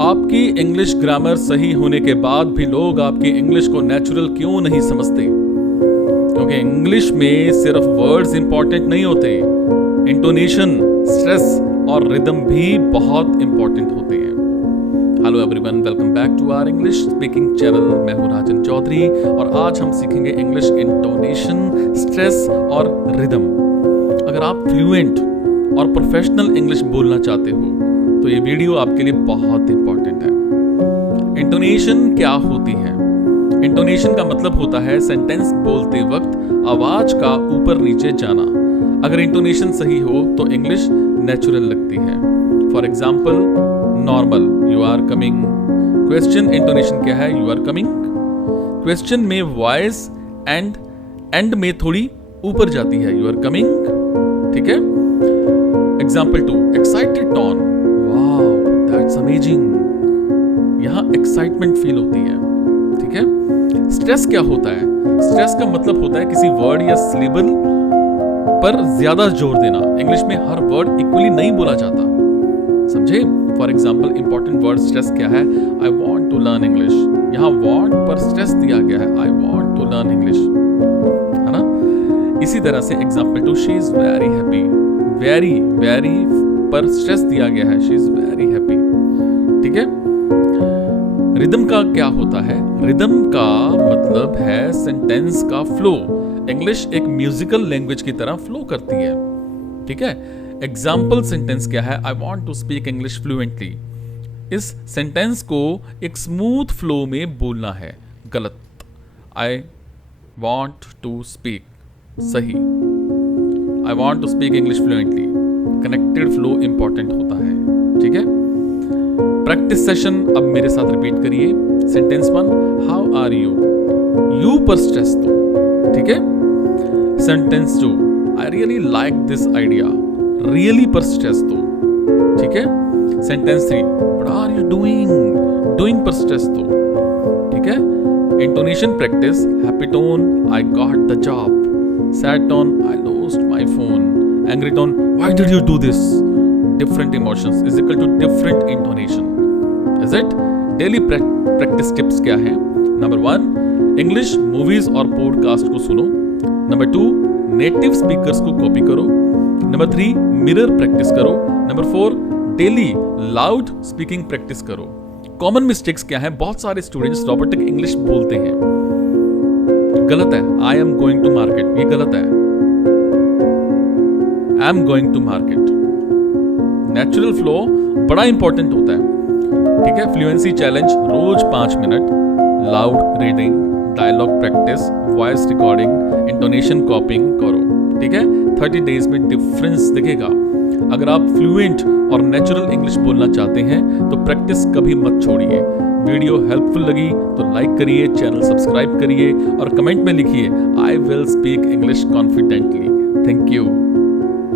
आपकी English grammar सही होने के बाद भी लोग आपकी इंग्लिश को नेचुरल क्यों नहीं समझते? क्योंकि इंग्लिश में सिर्फ वर्ड्स इंपॉर्टेंट नहीं होते, इंटोनेशन, स्ट्रेस और रिदम भी बहुत इंपॉर्टेंट होते हैं। Hello everyone, welcome back to our English speaking channel. मैं हूं राजन चौधरी और आज हम सीखेंगे इंग्लिश इंटोनेशन, स्ट्रेस और रिदम। अगर आप फ्लुएंट और प्रोफेशनल इंग्लिश बोलना चाहते हो तो ये वीडियो आपके लिए बहुत इंपॉर्टेंट है। इंटोनेशन क्या होती है? इंटोनेशन का मतलब होता है सेंटेंस बोलते वक्त आवाज का ऊपर नीचे जाना। अगर इंटोनेशन सही हो तो इंग्लिश नेचुरल लगती है। For example, normal, you are coming. Question intonation क्या है? You are coming. क्वेश्चन में वॉइस एंड में थोड़ी ऊपर जाती है, यू आर कमिंग। ठीक है। Example 2, excited tone, wow that's amazing. यहां एक्साइटमेंट फील होती है। ठीक है। स्ट्रेस क्या होता है? स्ट्रेस का मतलब होता है किसी वर्ड या सिलेबल पर ज्यादा जोर देना। इंग्लिश में हर वर्ड इक्वली नहीं बोला जाता, समझे? For example, important word stress क्या है? I want to learn English. यहाँ वॉन्ट पर स्ट्रेस दिया गया है, I want to learn English, है ना? इसी तरह से example 2, she is very happy. Very पर स्ट्रेस दिया गया है, शी इज वेरी हैप्पी। ठीक है। रिदम का क्या होता है? रिदम का मतलब है सेंटेंस का फ्लो। इंग्लिश एक म्यूजिकल लैंग्वेज की तरह फ्लो करती है। ठीक है। एग्जाम्पल सेंटेंस क्या है? I want to speak English fluently. इस सेंटेंस को एक स्मूथ फ्लो में बोलना है। गलत। आई वॉन्ट टू स्पीक, सही। I want to speak English fluently. Connected flow important होता है। ठीक है। प्रैक्टिस सेशन अब मेरे साथ रिपीट करिए। Sentence 1, how are you. You पर स्ट्रेस दो। ठीक है। Sentence 2, I really like this idea. Really पर स्ट्रेस दो। ठीक है। Sentence 3, what are you doing. Doing पर स्ट्रेस दो। ठीक है। Intonation practice, happy tone, I got the job. Sad tone, I lost my phone. Angry tone, why did you do this. Different emotions is equal to different intonation. Is it? Daily practice tips क्या है? Number 1, English movies और podcast को सुनो। Number 2, native speakers को copy करो। Number 3, mirror practice करो। Number 4, daily loud speaking practice करो। Common mistakes क्या है? बहुत सारे students robotic English बोलते हैं, गलत है। I am going to market, ये गलत है। I am going to market। Natural flow बड़ा इंपॉर्टेंट होता है। ठीक है। फ्लुएंसी चैलेंज, रोज 5 minute, loud reading, dialogue practice, voice recording, intonation copying करो। ठीक है। 30 डेज में डिफरेंस दिखेगा। अगर आप फ्लुएंट और नेचुरल इंग्लिश बोलना चाहते हैं तो प्रैक्टिस कभी मत छोड़िए। वीडियो हेल्पफुल लगी तो लाइक करिए, चैनल सब्सक्राइब करिए और कमेंट में लिखिए, I will speak English confidently. Thank you.